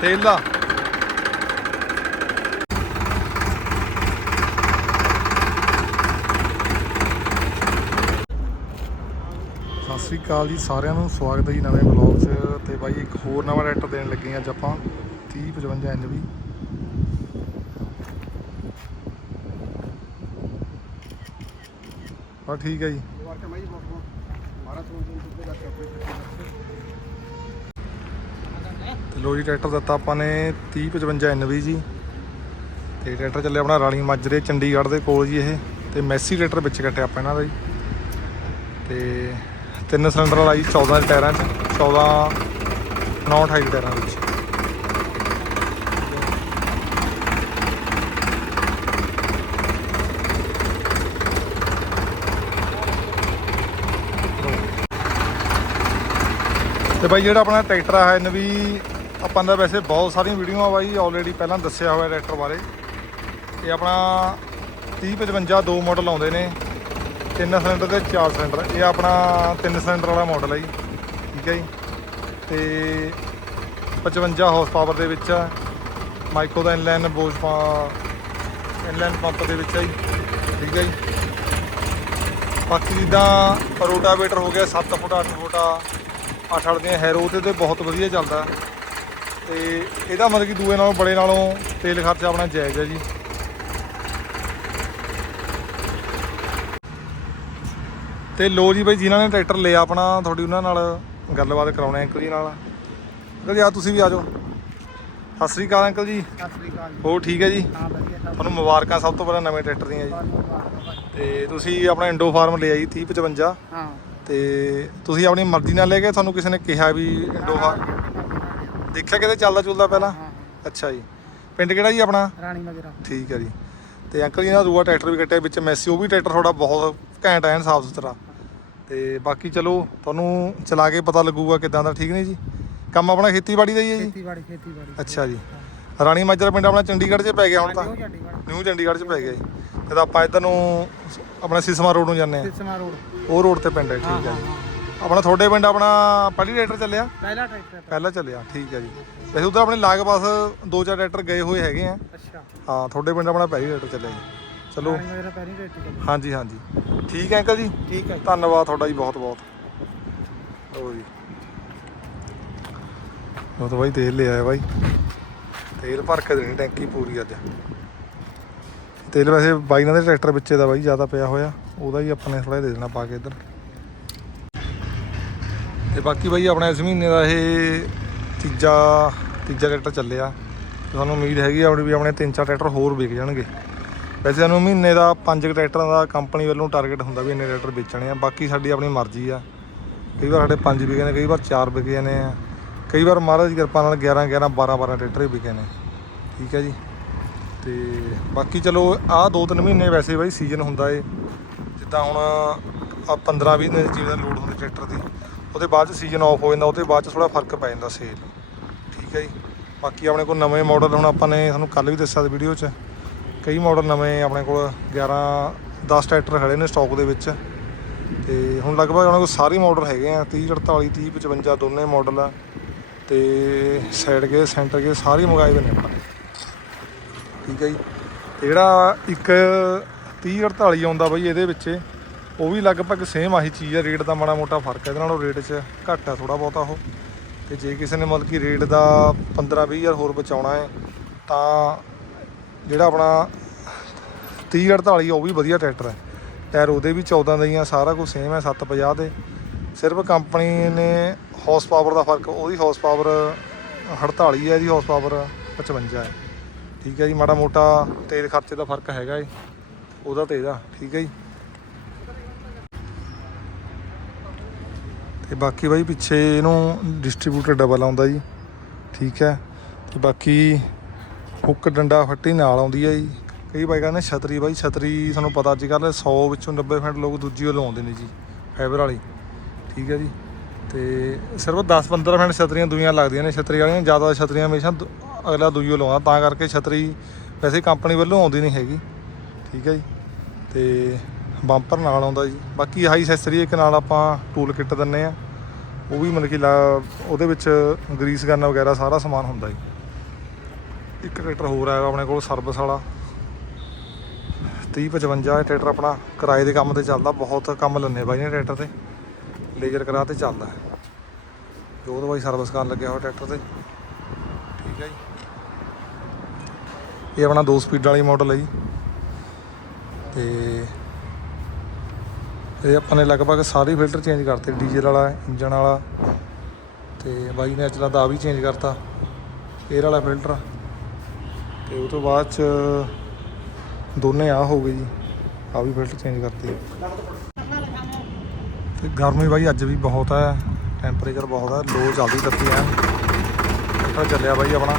ਤੇਲ ਦਾ। ਸਤਿ ਸ੍ਰੀ ਅਕਾਲ ਜੀ ਸਾਰਿਆਂ ਨੂੰ ਸਵਾਗਤ ਹੈ ਜੀ ਨਵੇਂ ਵਲੌਗ 'ਚ। ਤੇ ਬਾਈ ਇੱਕ ਹੋਰ ਨਵਾਂ ਟਰੈਕਟਰ ਦੇਣ ਲੱਗੇ ਹਾਂ ਅੱਜ ਆਪਾਂ 3055 NV ਹਾਂ ਠੀਕ ਹੈ ਜੀ। ਤੇ ਜੀ, ਟਰੈਕਟਰ ਦਿੱਤਾ ਆਪਾਂ ਨੇ 3055 NV ਜੀ। ਤੇ ਟਰੈਕਟਰ ਚੱਲਿਆ ਆਪਣਾ ਰਾਣੀ ਮਾਜਰੇ, ਚੰਡੀਗੜ੍ਹ ਦੇ ਕੋਲ ਜੀ ਇਹ। ਤੇ ਮੈਸੀ ਟਰੈਕਟਰ ਵਿੱਚ ਕੱਟਿਆ ਆਪਾਂ ਇਹਨਾਂ ਦਾ ਜੀ। ਤੇ ਤਿੰਨ ਸਿਲੰਡਰ ਵਾਲਾ ਜੀ 14 ਦੇ ਟਾਇਰਾਂ 'ਚ 14 9 28 ਟਾਇਰਾਂ ਵਿੱਚ। ਤੇ ਬਾਈ, ਜਿਹੜਾ ਆਪਣਾ ਟਰੈਕਟਰ ਆ ਇਹਨ ਆਪਾਂ ਦਾ ਵੈਸੇ ਬਹੁਤ ਸਾਰੀਆਂ ਵੀਡੀਓਆਂ ਬਾਈ ਆਲਰੇਡੀ ਪਹਿਲਾਂ ਦੱਸਿਆ ਹੋਇਆ ਟਰੈਕਟਰ ਬਾਰੇ। ਇਹ ਆਪਣਾ 3055 ਦੋ ਮਾਡਲ ਆਉਂਦੇ ਨੇ, ਤਿੰਨ ਸਿਲੰਡਰ ਤੇ ਚਾਰ ਸਿਲੰਡਰ ਇਹ ਆਪਣਾ ਤਿੰਨ ਸਿਲੰਡਰ ਵਾਲਾ ਮਾਡਲ ਹੈ ਜੀ, ਠੀਕ ਹੈ ਜੀ। ਤੇ 55 ਹਾਰਸ ਪਾਵਰ ਦੇ ਵਿੱਚ ਆ ਮਾਈਕੋ ਦਾ ਇਨਲਾਈਨ ਬੋਸ਼ ਪਾ ਇਨਲਾਈਨ ਪੰਪ ਦੇ ਵਿੱਚ ਆ ਜੀ, ਠੀਕ ਹੈ ਜੀ। ਬਾਕੀ ਜਿੱਦਾਂ ਰੋਟਾਵੇਟਰ ਹੋ ਗਿਆ 7 ਫੁੱਟ 8 ਫੁੱਟ 8 8 ਦੀਆਂ ਹੈਰੋ ਤੇ ਤੇ ਬਹੁਤ ਵਧੀਆ ਚੱਲਦਾ। ਤੇ ਇਹਦਾ ਮਤਲਬ ਕਿ ਦੂਏ ਨਾਲੋਂ ਬੜੇ ਨਾਲੋਂ ਤੇਲ ਖਰਚਾ ਆਪਣਾ ਜਾਇਜ਼ ਹੈ ਜੀ। ਤੇ ਲੋ ਜੀ ਬਾਈ ਜਿਨ੍ਹਾਂ ਨੇ ਟਰੈਕਟਰ ਲਿਆ ਆਪਣਾ ਤੁਹਾਡੀ ਉਹਨਾਂ ਨਾਲ ਗੱਲਬਾਤ ਕਰਾਉਣੇ ਅੰਕਲ ਜੀ ਨਾਲ। ਅੰਕਲ ਜੀ ਆ ਤੁਸੀਂ ਵੀ ਆ ਜਾਓ। ਸਤਿ ਸ੍ਰੀ ਅਕਾਲ ਅੰਕਲ ਜੀ। ਸਤਿ ਸ੍ਰੀ ਅਕਾਲ ਹੋਰ ਠੀਕ ਹੈ ਜੀ? ਹਾਂ ਵਧੀਆ ਤੁਹਾਨੂੰ ਮੁਬਾਰਕਾਂ ਸਭ ਤੋਂ ਪਹਿਲਾਂ ਨਵੇਂ ਟਰੈਕਟਰ ਦੀਆਂ ਜੀ। ਤੇ ਤੁਸੀਂ ਆਪਣਾ ਇੰਡੋ ਫਾਰਮ ਲਿਆ ਜੀ 3055 ਹਾਂ। ਤੇ ਤੁਸੀਂ ਆਪਣੀ ਮਰਜ਼ੀ ਨਾਲ ਲੈ ਕੇ ਤੁਹਾਨੂੰ ਕਿਸੇ ਨੇ ਕਿਹਾ ਵੀ ਇੰਡੋ ਫਾਰਮ ਦੇਖਿਆ ਕਿਤੇ ਚੱਲਦਾ ਚੁਲਦਾ ਪਹਿਲਾਂ? ਅੱਛਾ ਜੀ। ਪਿੰਡ ਕਿਹੜਾ ਜੀ ਆਪਣਾ? ਰਾਣੀ ਮਗਰਾ। ਠੀਕ ਹੈ ਜੀ। ਤੇ ਅੰਕਲ ਜੀ ਨਾਲ ਦੂਆ ਟਰੈਕਟਰ ਵੀ ਕੱਟਿਆ ਵਿੱਚ ਮੈਸੀ ਉਹ ਵੀ ਟਰੈਕਟਰ ਤੁਹਾਡਾ ਬਹੁਤ ਘੈਂਟ ਐਨ ਸਾਫ਼ ਸੁਥਰਾ। ਤੇ ਬਾਕੀ ਚਲੋ ਤੁਹਾਨੂੰ ਚਲਾ ਕੇ ਪਤਾ ਲੱਗੂਗਾ ਕਿਦਾਂ ਦਾ ਠੀਕ ਨਹੀਂ ਜੀ? ਕੰਮ ਆਪਣਾ ਖੇਤੀਬਾੜੀ ਦਾ ਹੀ ਹੈ ਜੀ? ਖੇਤੀਬਾੜੀ ਖੇਤੀਬਾੜੀ। ਅੱਛਾ ਜੀ। ਰਾਣੀ ਮਾਜਰਾ ਪਿੰਡ ਆਪਣਾ ਚੰਡੀਗੜ੍ਹ 'ਚ ਪੈ ਗਿਆ ਹੁਣ ਤਾਂ? ਨਿਊ ਚੰਡੀਗੜ੍ਹ 'ਚ ਪੈ ਗਿਆ ਜੀ। ਤੇ ਆਪਾਂ ਇੱਧਰ ਨੂੰ ਆਪਣਾ ਸਿਸਮਾ ਰੋਡ ਨੂੰ ਜਾਂਦੇ ਆ ਸਿਸਮਾ ਰੋਡ। ਉਹ ਰੋਡ ਤੇ ਪਿੰਡ ਹੈ ਠੀਕ ਹੈ ਜੀ। ਹਾਂ। ਆਪਣਾ ਤੁਹਾਡੇ ਪਿੰਡ ਆਪਣਾ ਪਹਿਲੀ ਟਰੈਕਟਰ ਚੱਲਿਆ? ਪਹਿਲਾ ਟਰੈਕਟਰ ਪਹਿਲਾਂ ਚੱਲਿਆ ਠੀਕ ਹੈ ਜੀ। ਵੈਸੇ ਉਧਰ ਆਪਣੇ ਲਾਗ ਪਾਸ ਦੋ ਚਾਰ ਟਰੈਕਟਰ ਗਏ ਹੋਏ ਹੈਗੇ ਆ। ਅੱਛਾ। ਹਾਂ ਤੁਹਾਡੇ ਪਿੰਡ ਆਪਣਾ ਪਹਿਲੀ ਟਰੈਕਟਰ ਚੱਲਿਆ ਜੀ। ਚਲੋ। ਮਗਰਾ ਪਹਿਲੀ ਟਰੈਕਟਰ ਹਾਂਜੀ ਹਾਂਜੀ। ਠੀਕ ਹੈ ਅੰਕਲ ਜੀ? ਠੀਕ ਹੈ। ਧੰਨਵਾਦ ਤੁਹਾਡਾ ਜੀ ਬਹੁਤ ਬਹੁਤ। ਲਓ ਜੀ। ਉਹ ਤਾਂ ਬਾਈ ਤੇਲ ਲੈ ਆਇਆ ਬਾਈ। ਤੇਲ ਭਰ ਕੇ ਦੇਣੀ ਟੈਂਕੀ ਪੂਰੀ ਅੱਜ। ਤੇਲ ਵੈਸੇ ਬਾਈ ਨਾਲ ਦੇ ਟਰੈਕਟਰ ਵਿੱਚੇ ਦਾ ਬਾਈ ਜ਼ਿਆਦਾ ਪਿਆ ਹੋਇਆ। ਉਹਦਾ ਹੀ ਆਪਾਂ ਨੇ ਥੋੜਾ ਦੇ ਦੇਣਾ ਪਾ ਕੇ ਇੱਧਰ। ਤੇ ਬਾਕੀ ਬਾਈ ਆਪਣਾ ਇਸ ਮਹੀਨੇ ਦਾ ਇਹ ਤੀਜਾ ਤੀਜਾ ਟਰੈਕਟਰ ਚੱਲਿਆ। ਤੇ ਸਾਨੂੰ ਉਮੀਦ ਹੈਗੀ ਆ ਵੀ ਆਪਣੇ ਤਿੰਨ ਚਾਰ ਟਰੈਕਟਰ ਹੋਰ ਵਿਕ ਜਾਣਗੇ। ਵੈਸੇ ਸਾਨੂੰ ਮਹੀਨੇ ਦਾ ਪੰਜ ਕੁ ਟਰੈਕਟਰਾਂ ਦਾ ਕੰਪਨੀ ਵੱਲੋਂ ਟਾਰਗੇਟ ਹੁੰਦਾ ਵੀ ਇੰਨੇ ਟਰੈਕਟਰ ਵੇਚਣੇ ਆ। ਬਾਕੀ ਸਾਡੀ ਆਪਣੀ ਮਰਜ਼ੀ ਆ। ਕਈ ਵਾਰ ਸਾਡੇ ਪੰਜ ਵਿਕੇ ਨੇ, ਕਈ ਵਾਰ ਚਾਰ ਵਿਕੇ ਜਾਂਦੇ ਆ। ਕਈ ਵਾਰ ਮਹਾਰਾਜ ਦੀ ਕਿਰਪਾ ਨਾਲ 11 11 12 12 ਟਰੈਕਟਰ ਹੀ ਵਿਕੇ ਨੇ। ਠੀਕ ਹੈ ਜੀ। ਤੇ ਬਾਕੀ ਚਲੋ ਆਹ ਦੋ ਤਿੰਨ ਮਹੀਨੇ ਵੈਸੇ ਬਾਈ ਸੀਜ਼ਨ ਹੁੰਦਾ ਏ। ਜਿੱਦਾਂ ਹੁਣ ਆ 15 20 ਦਿਨ ਜਿਵੇਂ ਦਾ ਲੋਡ ਹੁੰਦੀ ਟਰੈਕਟਰ ਦੀ। ਉਹਦੇ ਬਾਅਦ ਚ ਸੀਜ਼ਨ ਆਫ ਹੋ ਜਾਂਦਾ, ਉਹਦੇ ਬਾਅਦ ਚ ਥੋੜਾ ਫ਼ਰਕ ਪੈ ਜਾਂਦਾ ਸੇਲ ਠੀਕ ਹੈ ਜੀ? ਬਾਕੀ ਆਪਣੇ ਕੋਲ ਨਵੇਂ ਮਾਡਲ ਹੁਣ ਆਪਾਂ ਨੇ ਤੁਹਾਨੂੰ ਕੱਲ ਵੀ ਦੱਸਿਆ ਸੀ ਵੀਡੀਓ 'ਚ। ਕਈ ਮਾਡਲ ਨਵੇਂ ਆਪਣੇ ਕੋਲ 11 10 ਟਰੈਕਟਰ ਖੜੇ ਨੇ ਸਟਾਕ ਦੇ ਵਿੱਚ। ਤੇ ਹੁਣ ਲਗਭਗ ਉਹਨਾਂ ਕੋਲ ਸਾਰੇ ਮਾਡਲ ਹੈਗੇ ਆ 30 48 30 55 ਦੋਨੇ ਮਾਡਲ ਆ। ਤੇ ਸਾਈਡ ਕੇ ਸੈਂਟਰ ਕੇ ਸਾਰੇ ਮੰਗਾਏ ਹੋਏ ਨੇ ਆਪਾਂ। ਠੀਕ ਹੈ ਜੀ? ਤੇ ਜਿਹੜਾ ਇੱਕ 30 48 ਆਉਂਦਾ ਬਈ ਇਹਦੇ ਵਿੱਚ ਉਹ ਵੀ ਲਗਭਗ ਸੇਮ ਆਹੀ ਚੀਜ਼ ਆ ਰੇਟ ਦਾ ਮਾੜਾ ਮੋਟਾ ਫ਼ਰਕ ਹੈ ਇਹਦੇ ਨਾਲੋਂ ਰੇਟ 'ਚ ਘੱਟ ਆ ਥੋੜਾ ਬਹੁਤਾ ਉਹ। ਤੇ ਜੇ ਕਿਸੇ ਨੇ ਮਤਲਬ ਕਿ ਰੇਟ ਦਾ 15 20 ਹਜ਼ਾਰ ਹੋਰ ਬਚਾਉਣਾ ਹੈ, ਤਾਂ ਜਿਹੜਾ ਆਪਣਾ 30 48 ਉਹ ਵੀ ਵਧੀਆ ਟਰੈਕਟਰ ਹੈ ਟਾਇਰ ਉਹਦੇ ਵੀ 14 ਦੇ ਹੀ ਆ, ਸਾਰਾ ਕੁਝ ਸੇਮ ਹੈ 750 ਦੇ। ਸਿਰਫ ਕੰਪਨੀ ਨੇ ਹਾਰਸ ਪਾਵਰ ਦਾ ਫ਼ਰਕ, ਉਹਦੀ ਹਾਰਸ ਪਾਵਰ 48 ਹੈ ਇਹਦੀ ਹਾਰਸ ਪਾਵਰ 55 ਹੈ ਠੀਕ ਹੈ ਜੀ, ਮਾੜਾ ਮੋਟਾ ਤੇਲ ਖਰਚੇ ਦਾ ਫ਼ਰਕ ਹੈਗਾ ਏ। ਉਹਦਾ ਤੇ ਇਹਦਾ, ਠੀਕ ਹੈ ਜੀ। ਤੇ ਬਾਕੀ ਬਾਈ ਪਿੱਛੇ ਇਹਨੂੰ ਡਿਸਟ੍ਰੀਬਿਊਟਰ ਡਬਲ ਆਉਂਦਾ ਜੀ, ਠੀਕ ਹੈ। ਤੇ ਬਾਕੀ ਹੁੱਕ ਡੰਡਾ ਫੱਟੀ ਨਾਲ ਆਉਂਦੀ ਹੈ ਜੀ। ਕਈ ਬਾਈ ਕਹਿੰਦੇ ਛਤਰੀ, ਬਾਈ ਛਤਰੀ ਤੁਹਾਨੂੰ ਪਤਾ ਅੱਜ ਕੱਲ੍ਹ 100 ਵਿੱਚੋਂ 90% ਲੋਕ ਦੂਜੀ ਉਹ ਲਾਉਂਦੇ ਨੇ ਜੀ ਫਾਈਬਰ ਵਾਲੀ, ਠੀਕ ਹੈ ਜੀ। ਤੇ ਸਿਰਫ 10-15% ਛਤਰੀਆਂ ਦੂਈਆਂ ਲੱਗਦੀਆਂ ਨੇ, ਛਤਰੀ ਵਾਲੀਆਂ ਜ਼ਿਆਦਾ ਛਤਰੀਆਂ ਹਮੇਸ਼ਾ ਦੂ- ਅਗਲਾ ਦੂਈਓ ਲਾਉਂਦਾ ਤਾਂ ਕਰਕੇ ਛਤਰੀ ਵੈਸੇ ਕੰਪਨੀ ਵੱਲੋਂ ਆਉਂਦੀ ਨਹੀਂ ਹੈਗੀ, ਠੀਕ ਹੈ ਜੀ। ਤੇ ਬੰਪਰ ਨਾਲ ਆਉਂਦਾ ਜੀ। ਬਾਕੀ ਹਾਈ ਐਕਸੈਸਰੀ ਇੱਕ ਨਾਲ ਆਪਾਂ ਟੂਲ ਕਿੱਟ ਦਿੰਨੇ ਆ। ਉਹ ਵੀ ਮਤਲਬ ਕਿ ਲਾ- ਉਹਦੇ ਵਿੱਚ ਗਰੀਸ ਕਰਨ ਵਗੈਰਾ ਸਾਰਾ ਸਮਾਨ ਹੁੰਦਾ ਜੀ। ਇੱਕ ਟਰੈਕਟਰ ਹੋਰ ਆਇਆ ਆਪਣੇ ਕੋਲ ਸਰਵਿਸ ਵਾਲਾ। 3055 ਇਹ ਟਰੈਕਟਰ ਆਪਣਾ ਕਿਰਾਏ ਦੇ ਕੰਮ ਤੇ ਚੱਲਦਾ, ਬਹੁਤ ਕੰਮ ਲੰਨੇ ਬਾਈ ਨੇ ਟਰੈਕਟਰ ਤੇ। ਲੇਜ਼ਰ ਕਰਾ ਤੇ ਚੱਲਦਾ। ਜੋਤ ਬਾਈ ਸਰਵਿਸ ਕਰਨ ਲੱਗਿਆ ਹੋਇਆ ਟਰੈਕਟਰ ਤੇ। ਠੀਕ ਹੈ ਜੀ। ਇਹ ਆਪਣਾ 2 ਸਪੀਡ ਵਾਲੀ ਮਾਡਲ ਹੈ ਜੀ। ਤੇ ਇਹ ਆਪਾਂ ਨੇ ਲਗਭਗ ਸਾਰੇ ਫਿਲਟਰ ਚੇਂਜ ਕਰਤੇ, ਡੀਜ਼ਲ ਵਾਲਾ ਇੰਜਨ ਵਾਲਾ, ਤੇ ਬਾਈ ਨੇ ਅਚਲਾ ਦਾ ਵੀ ਚੇਂਜ ਕਰਤਾ 에ਅਰ ਵਾਲਾ ਫਿਲਟਰ। ਤੇ ਉਹ ਤੋਂ ਬਾਅਦ ਚ ਦੋਨੇ ਆ ਹੋ ਗਏ ਜੀ ਆ ਵੀ ਫਿਲਟਰ ਚੇਂਜ ਕਰਤੇ। ਤੇ ਗਰਮੀ ਬਾਈ ਅੱਜ ਵੀ ਬਹੁਤ ਹੈ ਟੈਂਪਰੇਚਰ ਬਹੁਤ ਹੈ ਲੋ ਚੱਲਦੀ ਤੱਤੀ ਐ ਟਰੈਕਟਰ ਚੱਲਿਆ ਬਾਈ ਆਪਣਾ।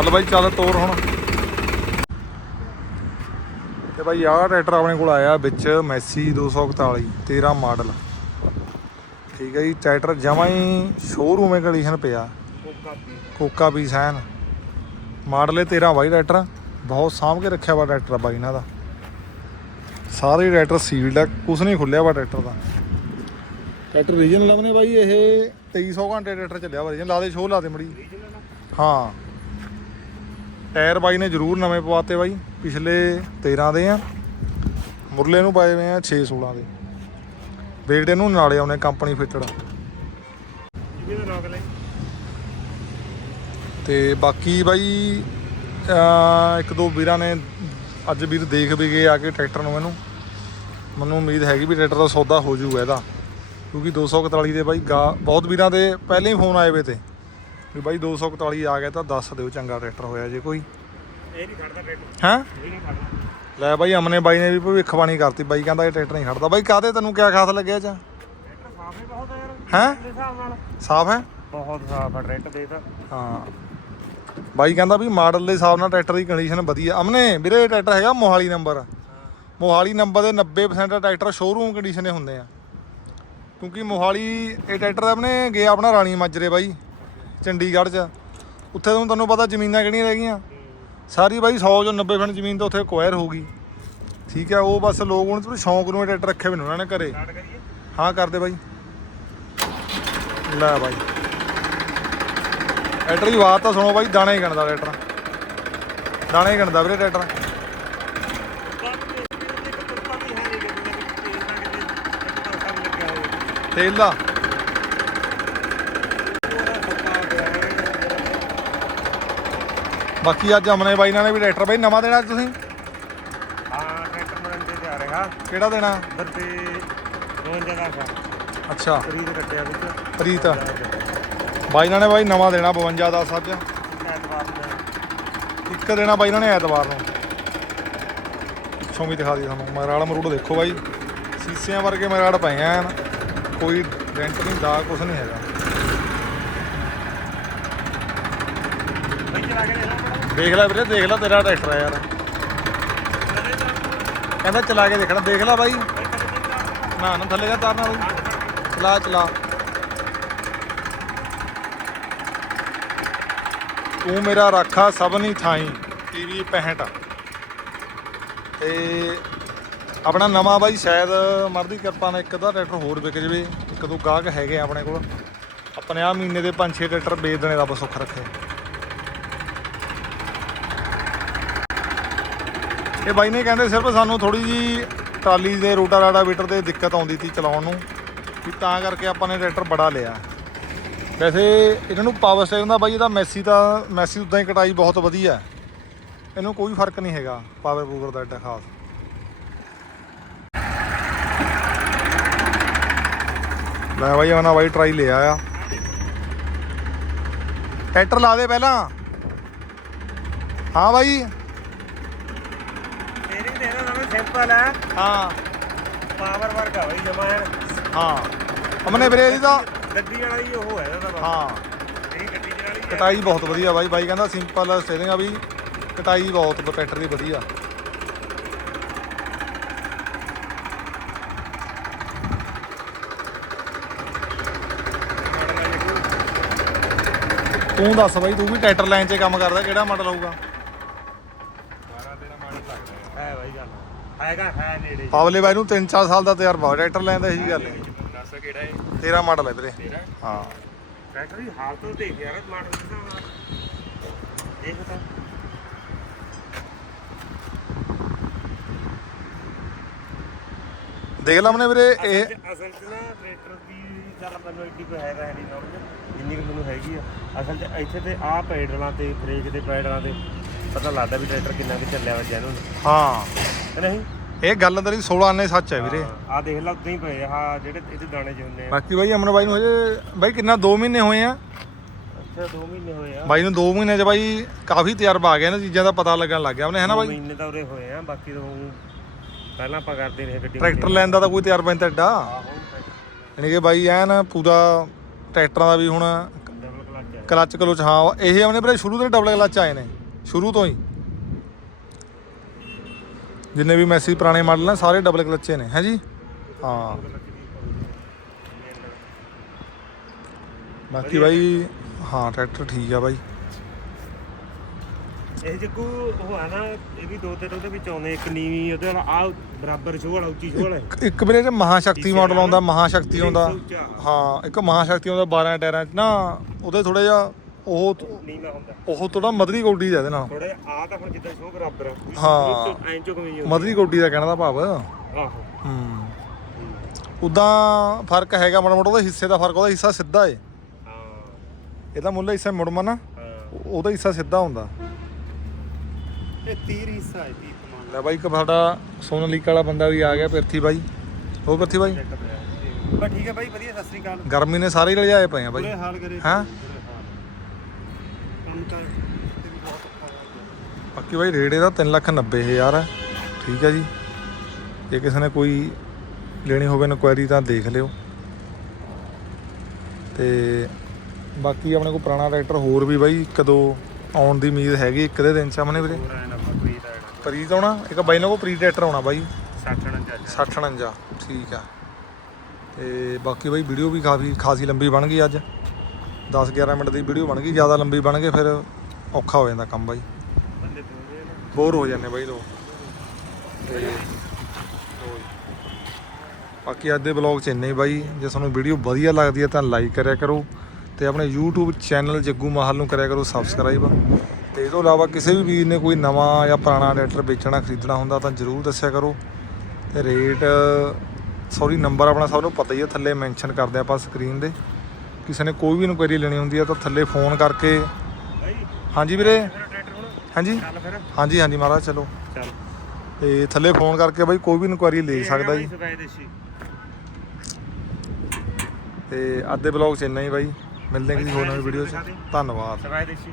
ਚੱਲ ਬਾਈ ਚੱਲ ਤੋਰ ਹੁਣ। ਤੇ ਬਾਈ ਆਹ ਟਰੈਕਟਰ ਆਪਣੇ ਕੋਲ ਆਇਆ ਵਿੱਚ ਮੈਸੀ 241 13 ਮਾਡਲ ਠੀਕ ਹੈ ਜੀ ਟਰੈਕਟਰ ਜਮਾਂ ਹੀ ਸ਼ੋਰੂਮ ਹੈ ਕੰਡੀਸ਼ਨ ਪਿਆ। ਕੋਕਾ ਪੀਸ ਐਨ ਮਾਡਲ ਹੈ 13 ਬਾਈ ਟਰੈਕਟਰ ਬਹੁਤ ਸਾਂਭ ਕੇ ਰੱਖਿਆ ਵਾ ਟਰੈਕਟਰ ਬਾਈ ਇਹਨਾਂ ਦਾ। ਸਾਰੇ ਟਰੈਕਟਰ ਸੀਲਡ ਆ ਕੁਝ ਨਹੀਂ ਖੁੱਲਿਆ ਵਾ ਟਰੈਕਟਰ ਦਾ। ਟਰੈਕਟਰ ਰੀਜਨਲ ਆਪਣੇ ਬਾਈ ਇਹ 2300 ਘੰਟੇ ਟਰੈਕਟਰ ਚੱਲਿਆ ਵਾ ਰੀਜਨ ਲਾ ਦੇ ਸ਼ੋਅ ਲਾ ਦੇ ਮੜੀ। ਹਾਂ। ਟਾਇਰ ਬਾਈ ਨੇ ਜ਼ਰੂਰ ਨਵੇਂ ਪਵਾਤੇ ਬਾਈ, ਪਿਛਲੇ 13 ਦੇ ਆ। ਮੁਰਲੇ ਨੂੰ ਪਾਏ ਹੋਏ ਆ 6 16 ਦੇ। ਵੇਟ ਨੂੰ ਨਾਲੇ ਆਉਨੇ ਕੰਪਨੀ ਫਿੱਟਡ ਤੇ ਬਾਕੀ ਬਾਈ ਇੱਕ ਦੋ ਵੀਰਾਂ ਨੇ ਅੱਜ ਵੀਰ ਦੇਖ ਵੀ ਗਏ ਆ ਕੇ ਟਰੈਕਟਰ ਨੂੰ ਮੈਨੂੰ ਮੈਨੂੰ ਉਮੀਦ ਹੈਗੀ ਵੀ ਟਰੈਕਟਰ ਦਾ ਸੌਦਾ ਹੋ ਜੂਗਾ ਇਹਦਾ। ਕਿਉਂਕਿ 241 ਦੇ ਬਾਈ ਗਾ ਬਹੁਤ ਵੀਰਾਂ ਦੇ ਪਹਿਲੇ ਹੀ ਫੋਨ ਆਏ ਵੇ ਤੇ। ਵੀ ਬਾਈ 241 ਆ ਗਿਆ ਤਾਂ ਦੱਸ ਦਿਓ ਚੰਗਾ ਟਰੈਕਟਰ ਹੋਇਆ ਜੇ ਕੋਈ। ਇਹ ਨਹੀਂ ਖੜਦਾ ਟਰੈਕਟਰ। ਹੈਂ? ਇਹ ਨਹੀਂ ਖੜਦਾ। ਲੈ ਬਾਈ ਅਮਨੇ ਬਾਈ ਨੇ ਵੀ ਭਵਿੱਖਬਾਣੀ ਕਰਤੀ ਬਾਈ ਕਹਿੰਦਾ ਇਹ ਟਰੈਕਟਰ ਨਹੀਂ ਖੜਦਾ। ਬਾਈ ਕਾਹਦੇ ਤੈਨੂੰ ਕਿਆ ਖਾਸ ਲੱਗਿਆ ਚ ਟਰੈਕਟਰ ਸਾਫ਼ ਹੀ ਬਹੁਤ ਹੈ ਯਾਰ। ਹੈਂ? ਦੇ ਹਿਸਾਬ ਨਾਲ। ਸਾਫ਼ ਹੈ? ਬਹੁਤ ਸਾਫ਼ ਹੈ ਟਰੈਕਟਰ ਦੇ ਤਾਂ। ਹਾਂ। ਬਾਈ ਕਹਿੰਦਾ ਵੀ ਮਾਡਲ ਦੇ ਹਿਸਾਬ ਨਾਲ ਟਰੈਕਟਰ ਦੀ ਕੰਡੀਸ਼ਨ ਵਧੀਆ। ਅਮਨੇ ਵੀਰੇ ਇਹ ਟਰੈਕਟਰ ਹੈਗਾ ਮੋਹਾਲੀ ਨੰਬਰ। ਮੋਹਾਲੀ ਨੰਬਰ ਦੇ 90% ਟਰੈਕਟਰ ਸ਼ੋਰੂਮ ਕੰਡੀਸ਼ਨ ਦੇ ਹੁੰਦੇ ਆ। ਕਿਉਂਕਿ ਮੋਹਾਲੀ ਇਹ ਟਰੈਕਟਰ ਆਪਣੇ ਗਿਆ ਆਪਣਾ ਰਾਣੀ ਮਾਜਰੇ ਬਾਈ। ਚੰਡੀਗੜ੍ਹ 'ਚ। ਉੱਥੇ ਤੁਹਾਨੂੰ ਤੁਹਾਨੂੰ ਪਤਾ ਜ਼ਮੀਨਾਂ ਕਿਹੜੀਆਂ ਰਹਿ ਗਈਆਂ। ਸਾਰੀ ਬਾਈ 100 ਚੋਂ 90% ਜ਼ਮੀਨ ਤਾਂ ਉੱਥੇ ਐਕਵਾਇਰ ਹੋ ਗਈ। ਠੀਕ ਹੈ ਉਹ ਬਸ ਲੋਕ ਹੁਣ ਥੋੜੀ ਸ਼ੌਂਕ ਨੂੰ ਟਰੈਕਟਰ ਰੱਖੇ ਹੋਏ ਨੇ ਉਹਨਾਂ ਨੇ ਘਰੇ। ਹਾਂ ਕਰਦੇ ਬਾਈ। ਲੈ ਬਾਈ। ਟਰੈਕਟਰ ਦੀ ਆਵਾਜ਼ ਤਾਂ ਸੁਣੋ ਬਾਈ ਦਾਣੇ ਹੀ ਗਣਦਾ ਟਰੈਕਟਰ। ਦਾਣੇ ਹੀ ਗਣਦਾ ਵੀਰੇ ਟਰੈਕਟਰ। ਤੇਲ ਦਾ? ਬਾਕੀ ਅੱਜ ਅਮਨੇ ਬਾਈ ਨਾਲ ਨੇ ਵੀ ਟਰੈਕਟਰ ਬਾਈ ਨਵਾਂ ਦੇਣਾ ਅੱਜ ਤੁਸੀਂ? ਹਾਂ ਟਰੈਕਟਰ ਮਰਨ ਤੇ ਜਾ ਰਿਹਾ ਕਿਹੜਾ ਦੇਣਾ? ਬੱਤੇ 52 ਦਾ ਸਾ ਅੱਛਾ। ਖਰੀਦ ਕੱਟਿਆ ਵਿੱਚ। ਪ੍ਰੀਤ। ਬਾਈ ਨਾਲ ਨੇ ਬਾਈ ਨਵਾਂ ਦੇਣਾ 52 ਦਾ ਸੱਜ ਐਤਵਾਰ ਨੂੰ ਇੱਕ ਦੇਣਾ ਬਾਈ ਇਹਨਾਂ ਨੇ ਐਤਵਾਰ ਨੂੰ। ਪਿੱਛੋਂ ਵੀ ਦਿਖਾ ਦੀ ਤੁਹਾਨੂੰ। ਮਰਾੜ ਮਰੂੜ ਦੇਖੋ ਬਾਈ। ਸੀਸਿਆਂ ਵਰਗੇ ਮਰਾੜ ਪਏ ਆ। ਕੋਈ ਡੈਂਟ ਨਹੀਂ ਦਾ ਕੁਛ ਨਹੀਂ ਹੈਗਾ ਬਈ ਚਲਾ ਕੇ ਦੇਖ ਦੇਖ ਲੈ ਵੀਰੇ, ਦੇਖ ਲੈ ਤੇਰਾ ਟਰੈਕਟਰ ਆ ਯਾਰ। ਕਹਿੰਦਾ ਚਲਾ ਕੇ ਦੇਖਣਾ, ਦੇਖ ਲੈ ਬਾਈ। ਨਾ ਨਾ ਥੱਲੇ ਜਾ ਤਾਰਨਾ ਬਾਈ। ਚਲਾ ਚਲਾ। ਤੂੰ ਮੇਰਾ ਰਾਖਾ ਸਭ ਨਹੀਂ ਥਾਈ ਟੀਵੀ 65 ਤੇ ਆਪਣਾ ਨਵਾਂ ਬਾਈ ਸ਼ਾਇਦ ਮਰਦੀ ਕਿਰਪਾ ਨਾਲ ਇੱਕ ਅੱਧਾ ਟਰੈਕਟਰ ਹੋਰ ਵਿਕ ਜਵੇ, ਇੱਕ ਦੋ ਗਾਹਕ ਹੈਗੇ ਆ ਆਪਣੇ ਕੋਲ। ਆਪਣੇ ਆ ਮਹੀਨੇ ਦੇ 5-6 ਟਰੈਕਟਰ ਵੇਚ ਦੇਣੇ ਰੱਬ ਸੁੱਖ ਰੱਖੇ। ਇਹ ਬਾਈ ਨੇ ਕਹਿੰਦੇ ਸਿਰਫ ਸਾਨੂੰ ਥੋੜੀ ਜੀ ਟਰਾਲੀ ਦੇ ਰੋਟਾ ਰਾਡਾ ਵੀਟਰ ਤੇ ਦਿੱਕਤ ਆਉਂਦੀ ਸੀ ਚਲਾਉਣ ਨੂੰ, ਵੀ ਤਾਂ ਕਰਕੇ ਆਪਾਂ ਨੇ ਟਰੈਕਟਰ ਬੜਾ ਲਿਆ। ਵੈਸੇ ਇਹਨਾਂ ਨੂੰ ਪਾਵਰ ਸਟੇਸ਼ਨ ਦਾ ਬਾਈ ਇਹਦਾ ਮੈਸੀ ਦਾ ਮੈਸੀ ਉਦਾਂ ਹੀ ਕਟਾਈ ਬਹੁਤ ਵਧੀਆ। ਇਹਨੂੰ ਕੋਈ ਫ਼ਰਕ ਨਹੀਂ ਹੈਗਾ ਪਾਵਰ ਪੂਵਰ ਦਾ ਐਡਾ ਖਾਸ। ਲੈ ਬਾਈ ਉਹਨਾਂ ਬਾਈ ਟਰਾਈ ਲਿਆ ਆ। ਟਰੈਕਟਰ ਲਾ ਦੇ ਪਹਿਲਾਂ। ਹਾਂ ਬਾਈ। ਸਿੰਪਲ ਹੈ। ਹਾਂ। ਪਾਵਰ ਵਰਕ ਆ ਬਈ ਜਮਾ ਐਨ ਹਾਂ। ਅਮਨੇ ਵੀਰੇ ਇਹਦੀ ਤਾਂ ਗੱਡੀ ਵਾਲਾ ਹੀ ਉਹ ਹੈ ਇਹਦਾ ਤਾਂ। ਹਾਂ। ਇਹ ਗੱਡੀ ਚ ਵਾਲੀ ਕਟਾਈ ਬਹੁਤ ਵਧੀਆ ਬਾਈ। ਬਾਈ ਕਹਿੰਦਾ ਸਿੰਪਲ ਸਟੇਰਿੰਗ ਆ ਵੀ ਕਟਾਈ ਬਹੁਤ ਟਰੈਕਟਰ ਦੀ ਵਧੀਆ। ਤੂੰ ਦੱਸ ਬਾਈ ਤੂੰ ਵੀ ਟਰੈਕਟਰ ਲਾਈਨ 'ਚ ਕੰਮ ਕਰਦਾ ਕਿਹੜਾ ਮਾਡਲ ਹੋਊਗਾ ਹੈ ਬਾਈ ਗੱਲ ਹੈਗਾ ਹੈ ਨੇੜੇ ਪਾਵਲੇ ਬਾਈ ਨੂੰ 3-4 ਸਾਲ ਦਾ ਤਜਰਬਾ ਟਰੈਕਟਰ ਲੈਣ ਦਾ ਇਹੀ ਗੱਲ ਹੈ। ਦੱਸ ਕਿਹੜਾ ਹੈ ਤੇਰਾ ਮਾਡਲ ਹੈ ਵੀਰੇ। ਤੇਰਾ? ਹਾਂ। ਟਰੈਕਟਰ ਦੀ ਹਾਲਤ ਤੋਂ ਦੇਖ ਯਾਰ ਮਾਡਲ ਦੇ ਹਿਸਾਬ ਨਾਲ ਦੇਖ ਤਾਂ। ਦੇਖ ਲਾ ਮਨੇ ਵੀਰੇ ਇਹ ਅਸਲ 'ਚ- ਨਾ ਟਰੈਕਟਰ ਦੀ ਚੱਲ ਮੈਨੂੰ ਇੱਡੀ ਕੋਈ ਹੈਗਾ ਹੈ ਨਹੀਂ ਨੌਲੇਜ ਜਿੰਨੀ ਕੁ ਮੈਨੂੰ ਹੈਗੀ ਆ। ਅਸਲ 'ਚ ਇੱਥੇ ਤੇ ਆਹ ਪੈਡਲਾਂ ਤੇ ਬ੍ਰੇਕ ਦੇ ਪੈਡਲਾਂ ਤੇ ਪਤਾ ਲੱਗਦਾ ਵੀ ਟਰੈਕਟਰ ਕਿੰਨਾ ਕੁ ਚੱਲਿਆ ਵਾ ਜੈਨੂਨ ਹਾਂ। ਨਹੀਂ? ਇਹ ਗੱਲ ਤੇਰੀ 16 ਨੇ ਸੱਚ ਹੈ ਵੀਰੇ। ਆ ਦੇਖ ਲਾ ਉਦਾਂ ਹੀ ਪਏ ਆ ਆਹ ਜਿਹੜੇ ਇਹਦੇ ਦਾਣੇ ਹੁੰਦੇ ਆ। ਬਾਕੀ ਬਾਈ ਅਮਨ ਬਾਈ ਨੂੰ ਹਜੇ ਬਾਈ ਕਿੰਨਾ 2 ਮਹੀਨੇ ਹੋਏ ਆ? ਅੱਛਾ 2 ਮਹੀਨੇ ਹੋਏ ਆ। ਬਾਈ ਨੂੰ 2 ਮਹੀਨੇ ਚ ਬਾਈ ਕਾਫੀ ਤਜਰਬਾ ਆ ਗਿਆ ਇਹਨਾਂ ਚੀਜ਼ਾਂ ਦਾ ਪਤਾ ਲੱਗਣ ਲੱਗ ਗਿਆ ਉਹਨੇ ਹੈ ਨਾ ਦੋ ਬਾਈ? ਮਹੀਨੇ ਤਾਂ ਉਰੇ ਹੋਏ ਆ ਬਾਕੀ ਤਾਂ ਊਂ ਪਹਿਲਾਂ ਆਪਾਂ ਕਰਦੇ ਰਹੇ ਗੱਡੀ ਟਰੈਕਟਰ ਲੈਣ ਦਾ ਤਾਂ ਕੋਈ ਤਜਰਬਾ ਨਹੀਂ ਤੁਹਾਡਾ। ਯਾਨੀ ਕਿ ਬਾਈ ਐਨ ਪੂਰਾ ਟਰੈਕਟਰਾਂ ਦਾ ਵੀ ਹੁਣ ਡਬਲ ਕਲਚ ਆ। ਕਲੱਚ ਕਲੋਚ ਹਾਂ ਇਹ ਆਪਣੇ ਵੀਰੇ ਸ਼ੁਰੂ ਤੋਂ ਡਬਲ ਕਲੱਚ ਆਏ ਨੇ ਸ਼ੁਰੂ ਤੋਂ ਹੀ। ਜਿੰਨੇ ਵੀ ਮੈਸੀ ਪੁਰਾਣੇ ਮਾਡਲ ਨੇ ਸਾਰੇ ਡਬਲ ਕਲੱਚੇ ਨੇ ਹੈ ਜੀ? ਹਾਂ। ਬਾਕੀ ਬਾਈ ਹਾਂ ਟਰੈਕਟਰ ਠੀਕ ਆ ਬਾਈ। ਇਹ ਜੱਗੂ ਉਹ ਆ ਨਾ ਇਹ ਵੀ ਦੋ ਤਿੰਨ ਉਹਦੇ ਵਿੱਚ ਆਉਂਦੇ ਇੱਕ ਨੀਵੀਂ ਉਹਦੇ ਨਾਲ ਆ ਬਰਾਬਰ ਛੋਹ ਵਾਲਾ ਉੱਚੀ ਛੋਹ ਵਾਲਾ ਇੱਕ- ਵੀਰੇ ਜੇ ਮਹਾਸ਼ਕਤੀ ਮਾਡਲ ਆਉਂਦਾ ਮਹਾਸ਼ਕਤੀ ਆਉਂਦਾ। ਹਾਂ ਇੱਕ ਮਹਾਸ਼ਕਤੀ ਆਉਂਦਾ 12 ਟਾਇਰਾਂ 'ਚ। ਨਾ ਉਹਦੇ ਥੋੜਾ ਜਿਹਾ ਉਹ ਨੀਵਾਂ ਹੁੰਦਾ ਉਹ ਥੋੜਾ ਮਦਰੀ ਗੋਡੀ ਦਾ ਇਹਦੇ ਨਾਲ। ਥੋੜਾ ਆ ਤਾਂ ਹੁਣ ਜਿੱਦਾਂ ਛੋਹ ਬਰਾਬਰ ਆ। ਹਾਂ। ਐਂ ਚੋ ਕਮੀ ਮਦਰੀ ਗੋਡੀ ਦਾ ਕਹਿਣ ਦਾ ਭਾਵ। ਆਹੋ। ਹੂੰ। ਉਦਾਂ ਫ਼ਰਕ ਹੈਗਾ ਮਾੜਾ ਮੋਟਾ ਉਹਦਾ ਹਿੱਸੇ ਦਾ ਫ਼ਰਕ ਉਹਦਾ ਹਿੱਸਾ ਸਿੱਧਾ ਏ। ਹਾਂ। ਇਹਦਾ ਮੁੱਲ ਹਿੱਸਾ ਮੁੜਮਾ ਨਾ ਹਾਂ। ਉਹ- ਉਹਦਾ ਹਿੱਸਾ ਸਿੱਧਾ ਹੁੰਦਾ। ਇਹ 30 ਹਿੱਸਾ ਹੈ 30 ਕਮਾਨ ਲੈ ਬਾਈ ਇੱਕ ਸਾਡਾ ਸੋਨਲੀਕ ਵਾਲਾ ਬੰਦਾ ਵੀ ਆ ਗਿਆ ਪਿਰਥੀ ਬਾਈ। ਉਹ ਪਿਰਥੀ ਬਾਈ? ਬਸ ਠੀਕ ਹੈ ਬਾਈ ਵਧੀਆ ਸਤਿ ਸ੍ਰੀ ਅਕਾਲ। ਗਰਮੀ ਨੇ ਸਾਰੇ ਹੀ ਲਿਆਏ ਪਏ ਆ ਬਾਈ। ਬੁਰੇ ਹਾਲ ਕਰੇ। ਹੈਂ? ਕੰਮ ਤਾਂ ਤੇ ਵੀ ਬਹੁਤ ਔਖਾ ਹੋਇਆ ਬਾਕੀ ਬਾਈ ਰੇਟ ਇਹਦਾ 3 ਲੱਖ 90 ਹਜ਼ਾਰ ਹੈ ਠੀਕ ਹੈ ਜੀ। ਜੇ ਕਿਸੇ ਨੇ ਕੋਈ ਲੈਣੀ ਹੋਵੇ ਇਨਕੁਆਇਰੀ ਤਾਂ ਦੇਖ ਲਿਓ। ਤੇ ਬਾਕੀ ਆਪਣੇ ਕੋਲ ਪੁਰਾਣਾ ਟਰੈਕਟਰ ਹੋਰ ਵੀ ਬਾਈ ਕਦੋਂ ਆਉਣ ਦੀ ਉਮੀਦ ਹੈਗੀ ਇੱਕ ਦੇ ਦਿਨ ਵੀਰੇ? ਦਾ ਪ੍ਰੀ ਦਾ ਪ੍ਰੀਤ ਆਉਣਾ? ਇੱਕ ਬਾਈ ਨਾਲ ਕੋ ਪ੍ਰੀ ਟਰੈਕਟਰ ਆਉਣਾ ਬਾਈ। 60 ਨਾਲ ਚੱਲ 60 49 ਠੀਕ ਆ। ਤੇ ਬਾਕੀ ਬਾਈ ਵੀਡੀਓ ਵੀ ਕਾਫੀ ਖਾਸੀ ਲੰਬੀ ਬਣ ਗਈ ਅੱਜ। 10 11 ਮਿੰਟ ਦੀ ਵੀਡੀਓ ਬਣ ਗਈ, ਜ਼ਿਆਦਾ ਲੰਬੀ ਬਣ ਗਈ, ਫਿਰ ਔਖਾ ਹੋ ਜਾਂਦਾ ਕੰਮ ਬਾਈ। ਬੋਰ ਹੋ ਜਾਂਦੇ ਬਾਈ ਲੋਕ। ਬਾਕੀ ਅੱਜ ਦੇ ਬਲੌਗ 'ਚ ਇੰਨੇ ਹੀ ਬਾਈ, ਜੇ ਤੁਹਾਨੂੰ ਵੀਡੀਓ ਵਧੀਆ ਲੱਗਦੀ ਹੈ ਤਾਂ ਲਾਈਕ ਕਰਿਆ ਕਰੋ ਤੇ ਆਪਣੇ YouTube ਚੈਨਲ ਜੱਗੂ ਮਾਹਲ ਨੂੰ ਕਰਿਆ ਕਰੋ ਸਬਸਕ੍ਰਾਈਬ ਤੇ ਇਹ ਤੋਂ ਇਲਾਵਾ ਕਿਸੇ ਵੀ ਵੀਰ ਨੇ ਕੋਈ ਨਵਾਂ ਜਾਂ ਪੁਰਾਣਾ ਟਰੈਕਟਰ ਵੇਚਣਾ, ਖਰੀਦਣਾ ਹੁੰਦਾ ਤਾਂ ਜਰੂਰ ਦੱਸਿਆ ਕਰੋ। ਤੇ ਰੇਟ ਸੌਰੀ ਨੰਬਰ ਆਪਣਾ ਸਭ ਨੂੰ ਪਤਾ ਹੀ ਹੈ, ਥੱਲੇ ਮੈਂਸ਼ਨ ਕਰਦੇ ਆਪਾਂ ਸਕਰੀਨ ਦੇ। ਕਿਸੇ ਨੇ ਕੋਈ ਵੀ ਇਨਕੁਆਇਰੀ ਲੈਣੀ ਹੁੰਦੀ ਹੈ ਤਾਂ ਥੱਲੇ ਫੋਨ ਕਰਕੇ। ਹਾਂਜੀ ਵੀਰੇ? ਹਾਂਜੀ? ਹਾਂਜੀ ਹਾਂਜੀ ਮਹਾਰਾਜ ਚਲੋ। ਚੱਲ। ਤੇ ਥੱਲੇ ਫੋਨ ਕਰਕੇ ਬਾਈ ਕੋਈ ਵੀ ਇਨਕੁਆਇਰੀ ਲੈ ਸਕਦਾ ਜੀ। ਤੇ ਅੱਜ ਦੇ ਬਲੌਗ 'ਚ ਇੰਨਾ ਹੀ ਬਾਈ। ਮਿਲਦੇ ਹਾਂ ਕਿਸੇ ਹੋਰ ਨਵੀਂ ਵੀਡੀਓ 'ਚ। ਧੰਨਵਾਦ। ਦੇਸੀ